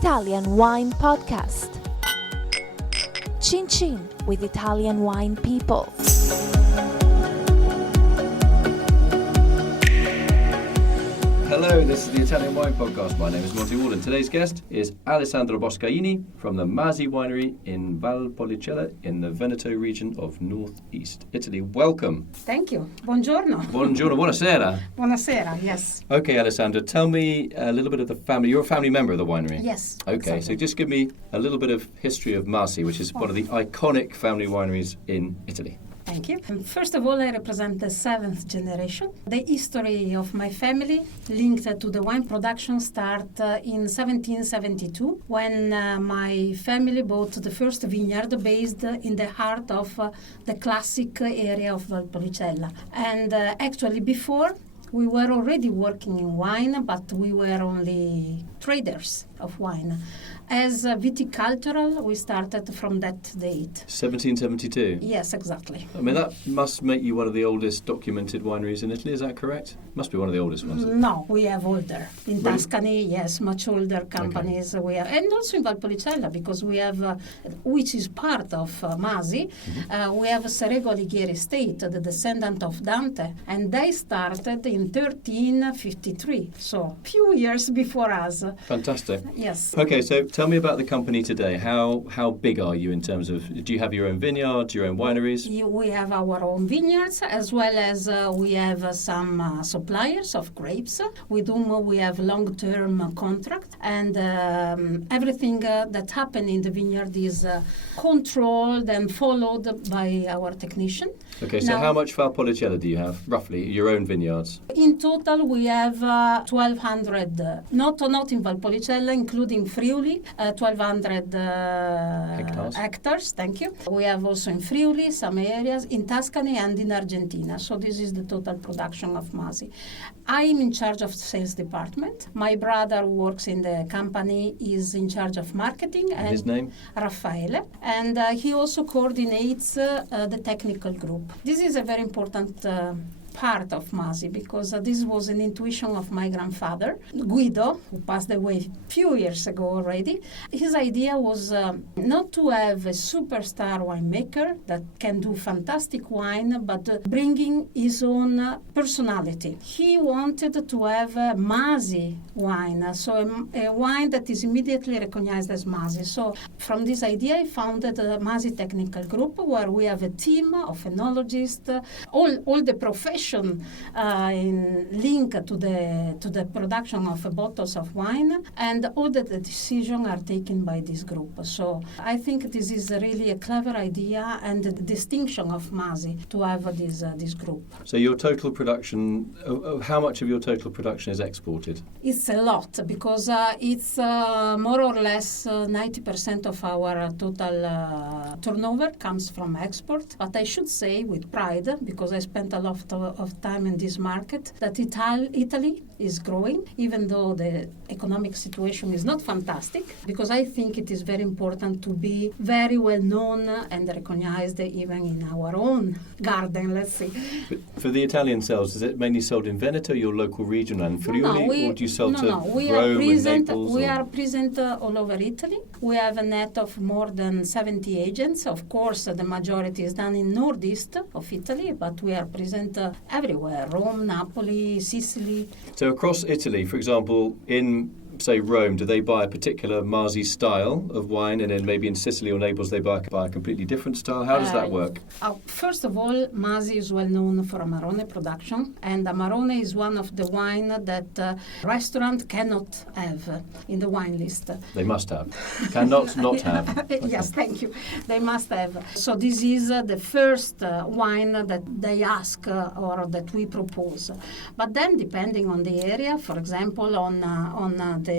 Italian Wine Podcast. Chin Chin with Italian wine people. Hello, this is the Italian Wine Podcast. My name is Monty Waldin. Today's guest is Alessandra Boscaini from the Masi Winery in Valpolicella in the Veneto region of northeast Italy. Welcome. Thank you. Buongiorno. Buongiorno, buonasera. Buonasera, yes. Okay, Alessandra, tell me a little bit of the family. You're a family member of the winery? Yes. Okay, exactly. So just give me a little bit of history of Masi, which is one of the iconic family wineries in Italy. Thank you. First of all, I represent the seventh generation. The history of my family linked to the wine production start in 1772 when my family bought the first vineyard based in the heart of the classic area of Valpolicella. And actually before, we were already working in wine, but we were only traders of wine. As viticultural, we started from that date. 1772? Yes, exactly. I mean, that must make you one of the oldest documented wineries in Italy, is that correct? Must be one of the oldest ones. No, we have older. In Really? Tuscany, yes, much older companies. Okay. We have, and also in Valpolicella, because we have, which is part of Masi, we have Serego Alighieri Estate, the descendant of Dante, and they started in 1353, so few years before us. Fantastic. Yes. Okay, so tell me about the company today. How big are you in terms of, do you have your own vineyards, your own wineries? We have our own vineyards, as well as we have some suppliers of grapes with whom we have long-term contract, and everything that happens in the vineyard is controlled and followed by our technician. Okay, so Now, how much Valpolicella do you have, roughly, your own vineyards? in total, we have 1,200, not in Valpolicella, including Friuli, 1,200 hectares, thank you. We have also in Friuli, some areas, in Tuscany and in Argentina. So this is the total production of Masi. I'm in charge of sales department. My brother who works in the company is in charge of marketing. And his name? Raffaele. And he also coordinates the technical group. This is a very important part of Masi, because this was an intuition of my grandfather, Guido, who passed away a few years ago already. His idea was not to have a superstar winemaker that can do fantastic wine, but bringing his own personality. He wanted to have a Masi wine, so a wine that is immediately recognized as Masi. So from this idea, I founded the Masi Technical Group, where we have a team of enologists, all the profession in link to the production of bottles of wine, and all the decisions are taken by this group. So I think this is really a clever idea and the distinction of Masi to have this group. So your total production, how much of your total production is exported? It's a lot, because it's more or less 90% of our total turnover comes from export. But I should say with pride, because I spent a lot of time in this market, that Italy is growing, even though the economic situation is not fantastic, because I think it is very important to be very well known and recognized even in our own garden, let's say. For the Italian sales, is it mainly sold in Veneto, your local region, and Friuli, or do you sell to Rome and Naples? We are present all over Italy. We have a net of more than 70 agents. Of course, the majority is done in northeast of Italy, but we are present everywhere: Rome, Napoli, Sicily. So across Italy, for example, in say Rome, do they buy a particular Masi style of wine, and then maybe in Sicily or Naples they buy a completely different style? How does that work? First of all, Masi is well known for Amarone production, and Amarone is one of the wine that restaurant cannot have in the wine list. They must have. Cannot not have. Okay. Yes, thank you. They must have. So this is the first wine that they ask or that we propose. But then, depending on the area, for example, on the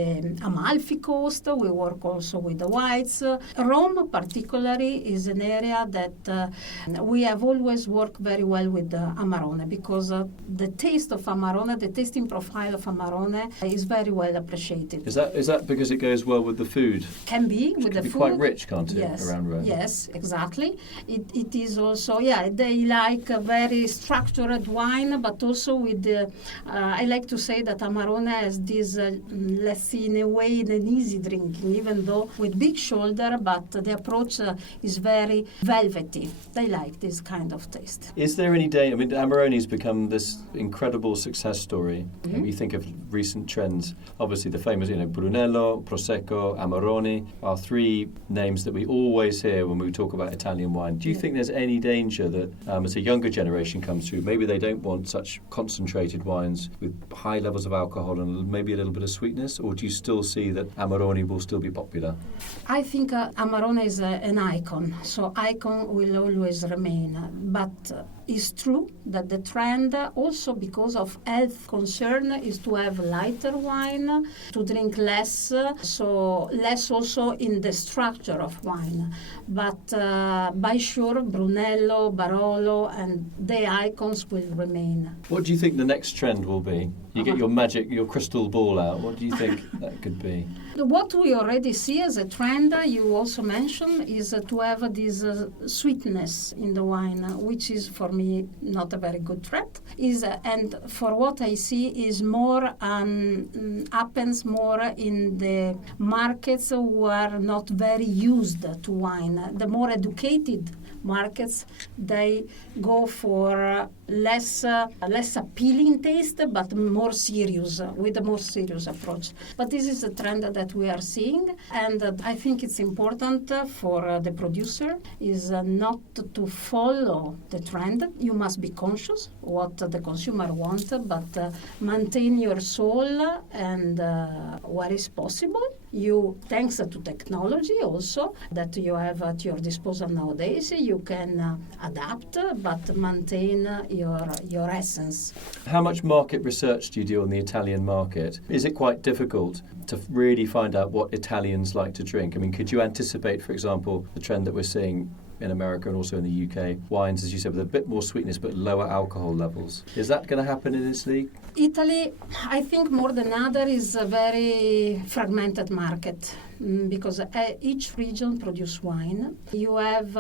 Amalfi Coast, we work also with the whites. Rome, particularly, is an area that we have always worked very well with Amarone, because the taste of Amarone, the tasting profile of Amarone is very well appreciated. Is that because it goes well with the food? Can be with the Can be food. quite rich, can't it, yes. around Rome? Yes, exactly. It is also, they like a very structured wine, but also with the, I like to say that Amarone has this, let's see in a way an easy drinking, even though with big shoulder, but the approach is very velvety. They like this kind of taste. Is there any day? I mean, Amarone's become this incredible success story. Mm-hmm. You think of recent trends. Obviously, the famous, Brunello, Prosecco, Amarone are three names that we always hear when we talk about Italian wine. Do you think there's any danger that as a younger generation comes through, maybe they don't want such concentrated wines with high levels of alcohol and maybe a little bit of sweetness, or do you still see that Amarone will still be popular? I think Amarone is an icon, so icon will always remain. But it's true that the trend, also because of health concern, is to have lighter wine, to drink less, so less also in the structure of wine. But by sure, Brunello, Barolo, and the icons will remain. What do you think the next trend will be? You get your crystal ball out. What do you think that could be? What we already see as a trend, you also mentioned, is to have this sweetness in the wine, which is for me not a very good trend. And for what I see is more happens more in the markets who are not very used to wine. The more educated markets, they go for less appealing taste, but more serious, with a more serious approach. But this is a trend that we are seeing, and I think it's important for the producer is not to follow the trend. You must be conscious what the consumer wants, but maintain your soul and what is possible. You, thanks to technology also that you have at your disposal nowadays, you can adapt but maintain your essence. How much market research do you do on the Italian market? Is it quite difficult to really find out what Italians like to drink? I mean, could you anticipate, for example, the trend that we're seeing in America and also in the UK, wines, as you said, with a bit more sweetness but lower alcohol levels? Is that going to happen in Italy? Italy, I think more than other, is a very fragmented market because each region produces wine. You have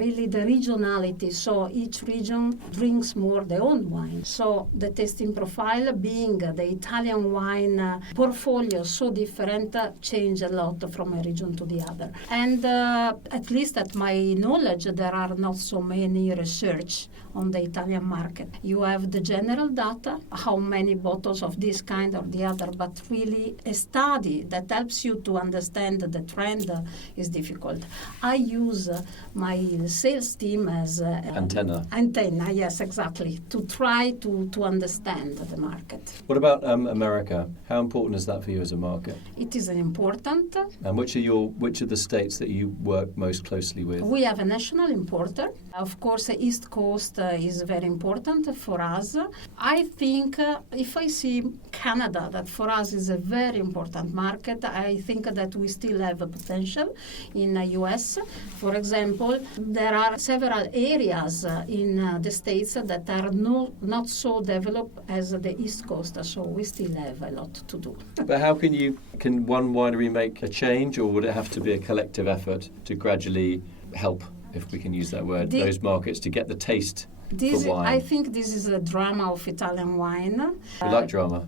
really the regionality, so each region drinks more their own wine. So the tasting profile, being the Italian wine portfolio so different, change a lot from a region to the other. And at least at my knowledge, there are not so many research on the Italian market. You have the general data, how many bottles of this kind or the other, but really a study that helps you to understand the trend is difficult. I use my sales team as antenna, yes, exactly, to try to understand the market. What about America? How important is that for you as a market? It is important. And which are the states that you work most closely with? We have a national importer. Of course, the East Coast is very important for us. I think if I see Canada, that for us is a very important market, I think that we still have a potential in the US. For example, there are several areas in the States that are not so developed as the East Coast, so we still have a lot to do. But how can one winery make a change, or would it have to be a collective effort to gradually help, if we can use that word, those markets to get the taste for wine? I think this is a drama of Italian wine. You like drama?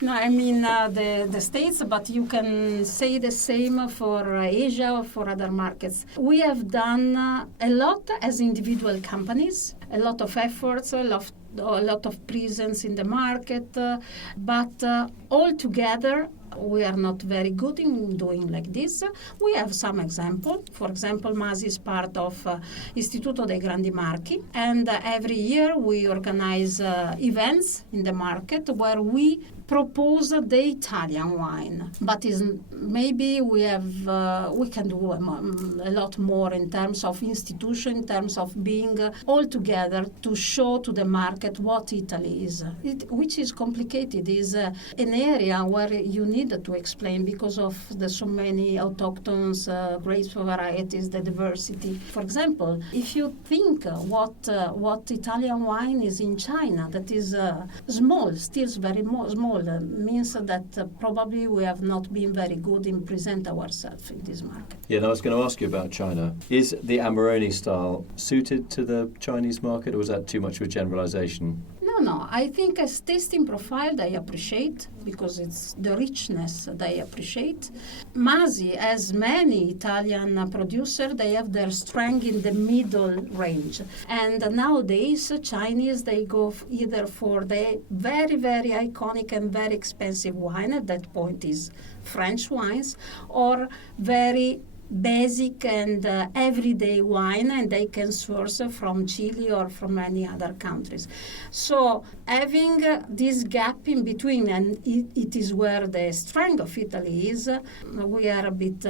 No, I mean the States, but you can say the same for Asia or for other markets. We have done a lot as individual companies, a lot of efforts, a lot of presence in the market, but all together we are not very good in doing like this. We have some example. For example, Masi is part of Istituto dei Grandi Marchi, and every year we organize events in the market where we propose the Italian wine. But maybe we can do a lot more in terms of institution, in terms of being all together to show to the market what Italy is. Which is complicated, is an area where you need to explain because of the so many autochthones, grapes varieties, the diversity. For example, if you think what Italian wine is in China, that is small, still very small, means that probably we have not been very good in present ourselves in this market. Yeah, and I was going to ask you about China. Is the Amarone style suited to the Chinese market, or is that too much of a generalization? No, No. I think as tasting profile they appreciate because it's the richness they appreciate. Masi, as many Italian producers, they have their strength in the middle range. And nowadays, Chinese, they go either for the very, very iconic and very expensive wine, at that point is French wines, or very basic and everyday wine, and they can source from Chile or from any other countries. So having this gap in between, and it is where the strength of Italy is, we are a bit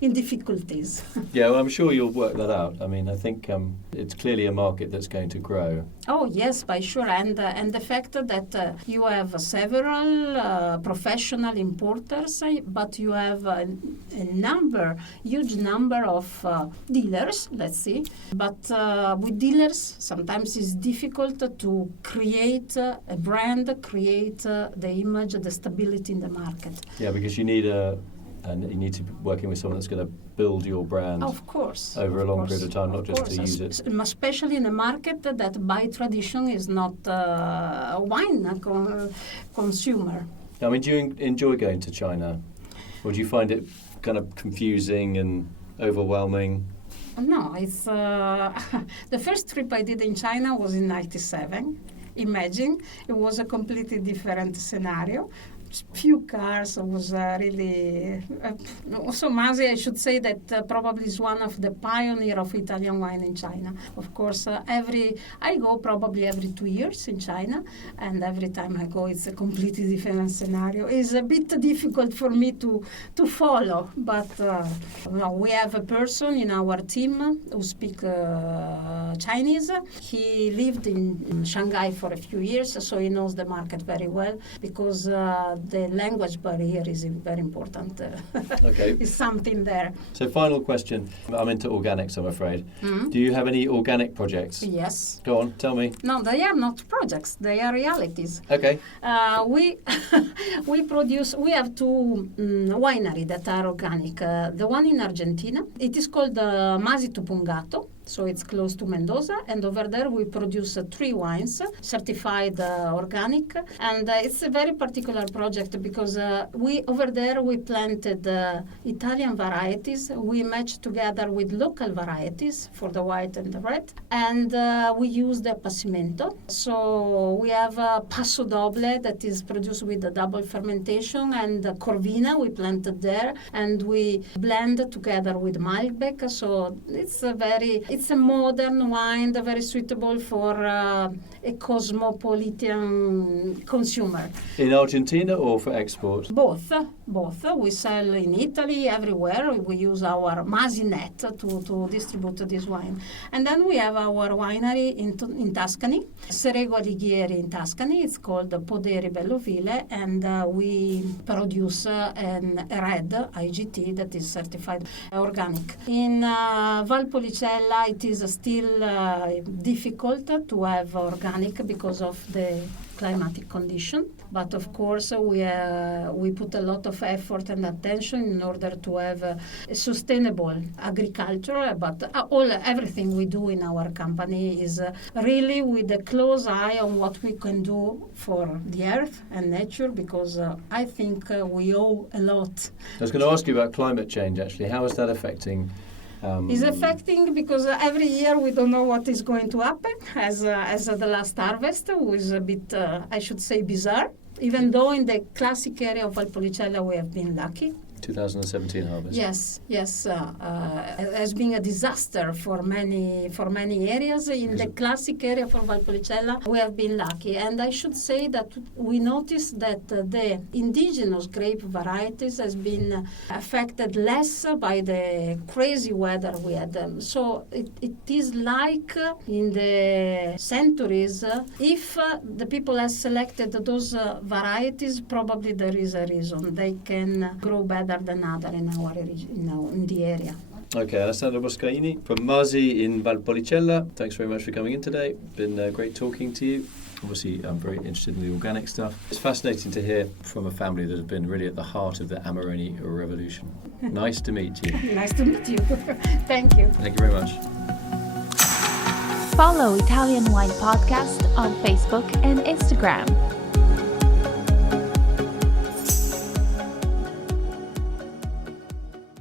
in difficulties. Yeah, well, I'm sure you'll work that out. I mean, I think it's clearly a market that's going to grow. Oh yes, by sure, and the fact that you have several professional importers, but you have a huge number of dealers. Let's see, but with dealers, sometimes it's difficult to create a brand, create the image, the stability in the market. Yeah, because you need to be working with someone that's going to build your brand of course, over a long period of time, not just to use it. Especially in a market that by tradition is not a wine consumer. I mean, do you enjoy going to China? Or do you find it kind of confusing and overwhelming? No, it's the first trip I did in China was in '97. Imagine, it was a completely different scenario. Few cars was really also Masi. I should say that probably is one of the pioneer of Italian wine in China. Of course, I go probably every 2 years in China, and every time I go, it's a completely different scenario. It's a bit difficult for me to follow, but we have a person in our team who speaks Chinese. He lived in Shanghai for a few years, so he knows the market very well because the language barrier is very important. Okay. Is something there. So final question. I'm into organics, I'm afraid. Mm-hmm. Do you have any organic projects? Yes. Go on, tell me. No, they are not projects. They are realities. Okay. We have two wineries that are organic. The one in Argentina, it is called Masi Tupungato. So it's close to Mendoza, and over there we produce 3 wines certified organic, and it's a very particular project because over there we planted Italian varieties. We matched together with local varieties for the white and the red, and we use the Appassimento. So we have Passo Doble that is produced with the double fermentation, and Corvina we planted there, and we blend together with Malbec. So it's a modern wine, very suitable for a cosmopolitan consumer. In Argentina or for export? Both. We sell in Italy, everywhere. We use our Masi net to distribute this wine. And then we have our winery in Tuscany, Serego Alighieri in Tuscany. It's called Poderi Belloville, and we produce a red IGT that is certified organic. In Valpolicella, it is still difficult to have organic because of the climatic condition, but of course we put a lot of effort and attention in order to have a sustainable agriculture. But everything we do in our company is really with a close eye on what we can do for the earth and nature, because I think we owe a lot. I was going to ask you about climate change. Actually, how is that affecting? Is affecting because every year we don't know what is going to happen. As the last harvest was a bit, I should say, bizarre. Even though in the classic area of Valpolicella we have been lucky. 2017 harvest. Yes, has been a disaster for many areas. In the classic area for Valpolicella, we have been lucky, and I should say that we noticed that the indigenous grape varieties has been affected less by the crazy weather we had. So it is like in the centuries, if the people have selected those varieties, probably there is a reason. They can grow better than other in our in the area. Okay, Alessandra Boscaini from Masi in Valpolicella. Thanks very much for coming in today. Been great talking to you. Obviously, I'm very interested in the organic stuff. It's fascinating to hear from a family that has been really at the heart of the Amarone revolution. Nice to meet you. Nice to meet you. Thank you. Thank you very much. Follow Italian Wine Podcast on Facebook and Instagram.